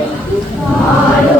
Amen.